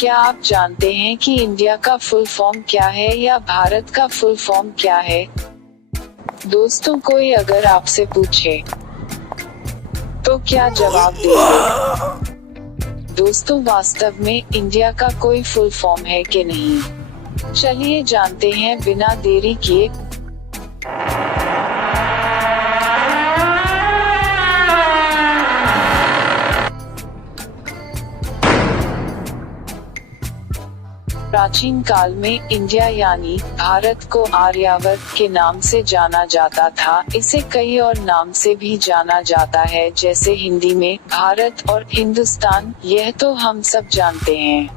क्या आप जानते हैं कि इंडिया का फुल फॉर्म क्या है या भारत का फुल फॉर्म क्या है? दोस्तों, कोई अगर आपसे पूछे तो क्या जवाब देंगे? दोस्तों, वास्तव में इंडिया का कोई फुल फॉर्म है कि नहीं? चलिए जानते हैं बिना देरी किए। प्राचीन काल में इंडिया यानी भारत को आर्यावर्त के नाम से जाना जाता था। इसे कई और नाम से भी जाना जाता है, जैसे हिंदी में भारत और हिंदुस्तान। यह तो हम सब जानते हैं,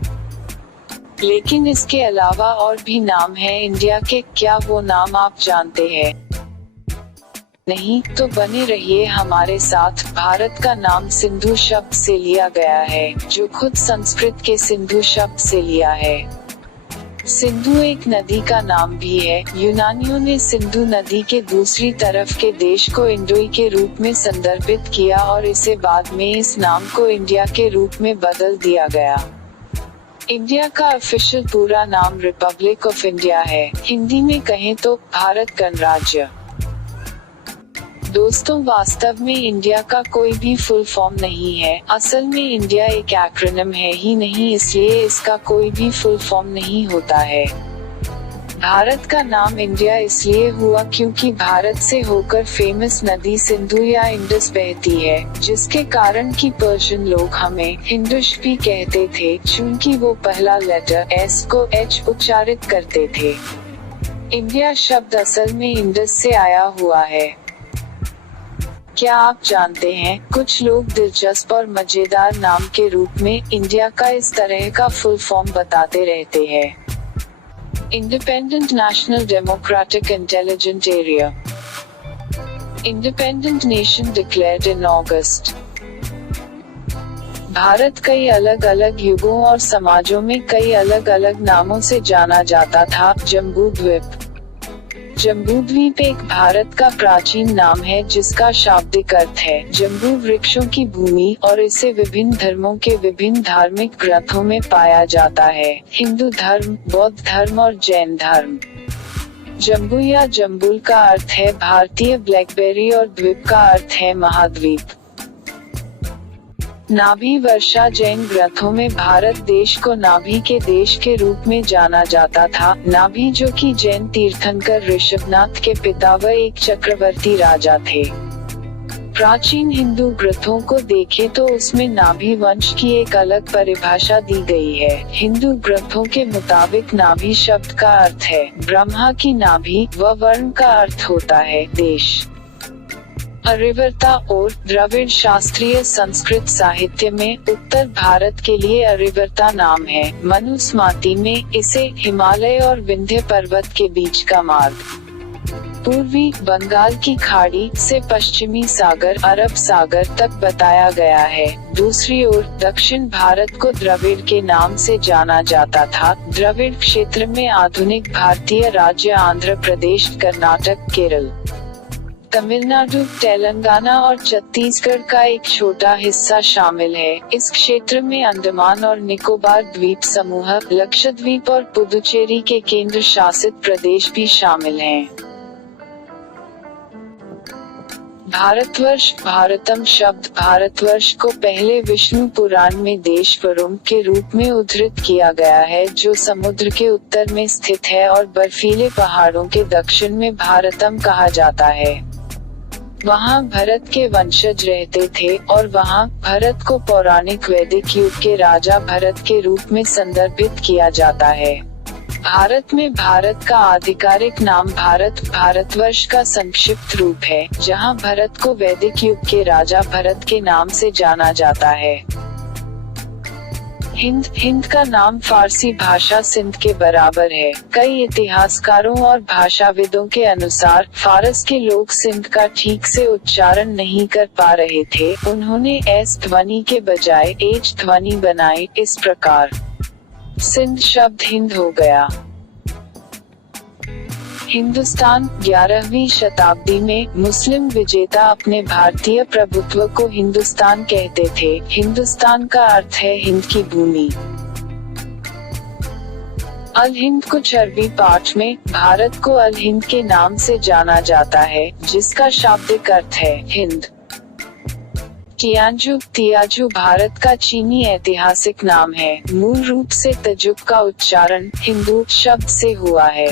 लेकिन इसके अलावा और भी नाम हैं इंडिया के। क्या वो नाम आप जानते हैं? नहीं तो बने रहिए हमारे साथ। भारत का नाम सिंधु शब्द से लिया गया है, जो खुद संस्कृत के सिंधु शब्द से लिया है। सिंधु एक नदी का नाम भी है। यूनानियों ने सिंधु नदी के दूसरी तरफ के देश को इंडोई के रूप में संदर्भित किया और इसे बाद में इस नाम को इंडिया के रूप में बदल दिया गया। इंडिया का ऑफिशियल पूरा नाम रिपब्लिक ऑफ इंडिया है। हिंदी में कहें तो भारत गणराज्य। दोस्तों, वास्तव में इंडिया का कोई भी फुल फॉर्म नहीं है। असल में इंडिया एक एक्रोनिम है ही नहीं, इसलिए इसका कोई भी फुल फॉर्म नहीं होता है। भारत का नाम इंडिया इसलिए हुआ क्योंकि भारत से होकर फेमस नदी सिंधु या इंडस बहती है, जिसके कारण कि पर्शियन लोग हमें हिंदुश भी कहते थे, चूंकि वो पहला लेटर एस को एच उच्चारित करते थे। इंडिया शब्द असल में इंडस से आया हुआ है। क्या आप जानते हैं, कुछ लोग दिलचस्प और मजेदार नाम के रूप में इंडिया का इस तरह का फुल फॉर्म बताते रहते हैं। Independent national democratic intelligent area, independent nation declared in August. Bharat कई अलग अलग युगों और समाजों में कई अलग अलग नामों से जाना जाता था। जम्बूद्वीप। जम्बूद्वीप एक भारत का प्राचीन नाम है, जिसका शाब्दिक अर्थ है जम्बू वृक्षों की भूमि, और इसे विभिन्न धर्मों के विभिन्न धार्मिक ग्रंथों में पाया जाता है। हिंदू धर्म, बौद्ध धर्म और जैन धर्म। जम्बू या जम्बुल का अर्थ है भारतीय ब्लैकबेरी और द्वीप का अर्थ है महाद्वीप। नाभि वर्षा। जैन ग्रंथों में भारत देश को नाभि के देश के रूप में जाना जाता था। नाभि, जो कि जैन तीर्थंकर ऋषभनाथ के पिता व एक चक्रवर्ती राजा थे। प्राचीन हिंदू ग्रंथों को देखें तो उसमें नाभि वंश की एक अलग परिभाषा दी गई है। हिंदू ग्रंथों के मुताबिक नाभि शब्द का अर्थ है ब्रह्मा की नाभि व वर्ण का अर्थ होता है देश। आर्यवर्ता और द्रविड़ शास्त्रीय संस्कृत साहित्य में उत्तर भारत के लिए आर्यवर्ता नाम है। मनुस्मृति में इसे हिमालय और विंध्य पर्वत के बीच का मार्ग, पूर्वी बंगाल की खाड़ी से पश्चिमी सागर अरब सागर तक बताया गया है। दूसरी ओर दक्षिण भारत को द्रविड़ के नाम से जाना जाता था। द्रविड़ क्षेत्र में आधुनिक भारतीय राज्य आंध्र प्रदेश, कर्नाटक, केरल, तमिलनाडु, तेलंगाना और छत्तीसगढ़ का एक छोटा हिस्सा शामिल है। इस क्षेत्र में अंडमान और निकोबार द्वीप समूह, लक्षद्वीप और पुदुचेरी के केंद्र शासित प्रदेश भी शामिल हैं। भारतवर्ष। भारतम शब्द भारतवर्ष को पहले विष्णु पुराण में देशवरुण के रूप में उद्धृत किया गया है, जो समुद्र के उत्तर में स्थित है और बर्फीले पहाड़ों के दक्षिण में भारतम कहा जाता है। वहाँ भरत के वंशज रहते थे और वहाँ भरत को पौराणिक वैदिक युग के राजा भरत के रूप में संदर्भित किया जाता है। भारत में भारत का आधिकारिक नाम भारत भारतवर्ष का संक्षिप्त रूप है, जहाँ भरत को वैदिक युग के राजा भरत के नाम से जाना जाता है। हिंद का नाम फारसी भाषा सिंध के बराबर है। कई इतिहासकारों और भाषाविदों के अनुसार फारस के लोग सिंध का ठीक से उच्चारण नहीं कर पा रहे थे। उन्होंने एस ध्वनि के बजाय एच ध्वनि बनाई। इस प्रकार सिंध शब्द हिंद हो गया। हिंदुस्तान। 11वीं शताब्दी में मुस्लिम विजेता अपने भारतीय प्रभुत्व को हिंदुस्तान कहते थे। हिंदुस्तान का अर्थ है हिंद की भूमि। अल हिंद कुछ अरबी पाठ में भारत को अल हिंद के नाम से जाना जाता है, जिसका शाब्दिक अर्थ है हिंद। तियाजु भारत का चीनी ऐतिहासिक नाम है। मूल रूप से तजुक का उच्चारण हिंदू शब्द से हुआ है।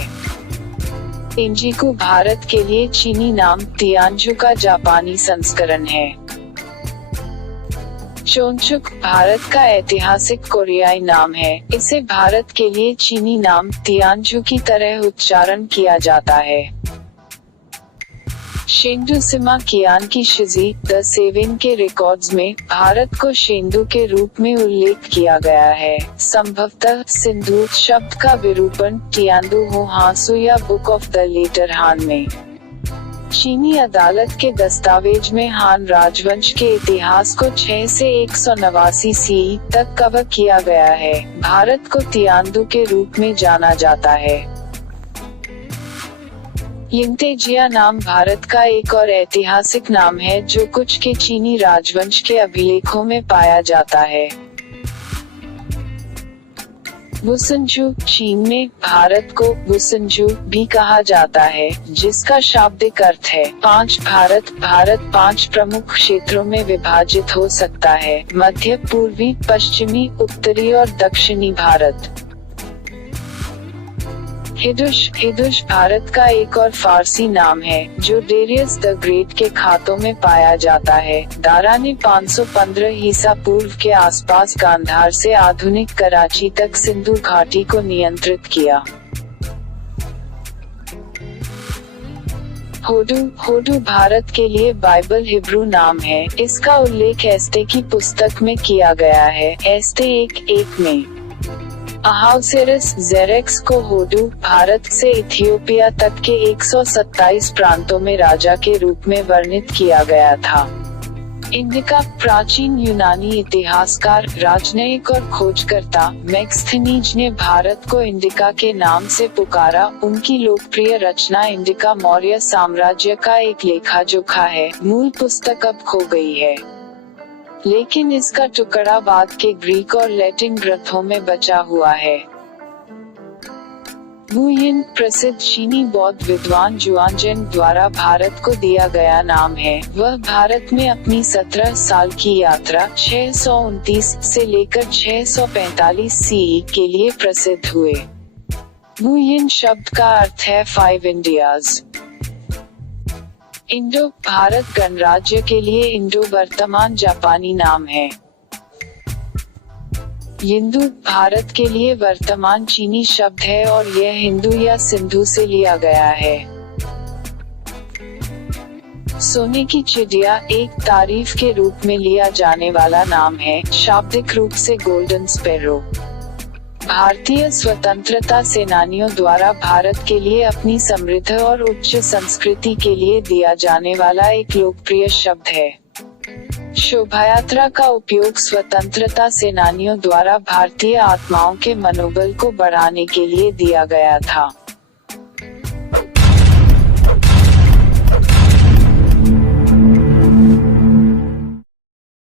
इंजिकु भारत के लिए चीनी नाम तियानजू का जापानी संस्करण है। चोंगचुक भारत का ऐतिहासिक कोरियाई नाम है। इसे भारत के लिए चीनी नाम तियानजू की तरह उच्चारण किया जाता है। शेंडू सिमा कियान की शिजी द सेवन के रिकॉर्ड्स में भारत को शेंडू के रूप में उल्लेख किया गया है। संभवतः सिंधु शब्द का विरूपण टियांदू हो हांसू या बुक ऑफ द लेटर हान में। चीनी अदालत के दस्तावेज में हान राजवंश के इतिहास को 6 से 189 सी तक कवर किया गया है। भारत को तियांदू के रूप में जाना जाता है। यिंगतेजिया नाम भारत का एक और ऐतिहासिक नाम है जो कुछ के चीनी राजवंश के अभिलेखों में पाया जाता है। वुसनजू चीन में भारत को वुसनजू भी कहा जाता है, जिसका शाब्दिक अर्थ है 5 भारत। भारत 5 प्रमुख क्षेत्रों में विभाजित हो सकता है: मध्य, पूर्वी, पश्चिमी, उत्तरी और दक्षिणी भारत। हिदुश भारत का एक और फारसी नाम है जो डेरियस द ग्रेट के खातों में पाया जाता है। दारा ने 515 ईसा पूर्व के आसपास गांधार से आधुनिक कराची तक सिंधु घाटी को नियंत्रित किया। होडू भारत के लिए बाइबल हिब्रू नाम है। इसका उल्लेख एस्ते की पुस्तक में किया गया है, एस्ते 1:1 में। अहाउसेरस जेरेक्स को होडू भारत से इथियोपिया तक के 127 प्रांतों में राजा के रूप में वर्णित किया गया था। इंडिका प्राचीन यूनानी इतिहासकार, राजनयिक और खोजकर्ता मैक्सथनीज ने भारत को इंडिका के नाम से पुकारा। उनकी लोकप्रिय रचना इंडिका मौर्य साम्राज्य का एक लेखा जोखा है। मूल पुस्तक अब खो गई है, लेकिन इसका टुकड़ा बाद के ग्रीक और लैटिन ग्रंथों में बचा हुआ है। वुयिन प्रसिद्ध चीनी बौद्ध विद्वान जुआनजेन द्वारा भारत को दिया गया नाम है। वह भारत में अपनी 17 साल की यात्रा 629 से लेकर 645 सीई के लिए प्रसिद्ध हुए। वुयिन शब्द का अर्थ है 5 इंडियाज। इंडो भारत गणराज्य के लिए इंडो वर्तमान जापानी नाम है। यिंदू भारत के लिए वर्तमान चीनी शब्द है और यह हिंदू या सिंधु से लिया गया है। सोने की चिड़िया एक तारीफ के रूप में लिया जाने वाला नाम है, शाब्दिक रूप से गोल्डन स्पैरो। भारतीय स्वतंत्रता सेनानियों द्वारा भारत के लिए अपनी समृद्ध और उच्च संस्कृति के लिए दिया जाने वाला एक लोकप्रिय शब्द है। शोभायात्रा का उपयोग स्वतंत्रता सेनानियों द्वारा भारतीय आत्माओं के मनोबल को बढ़ाने के लिए दिया गया था।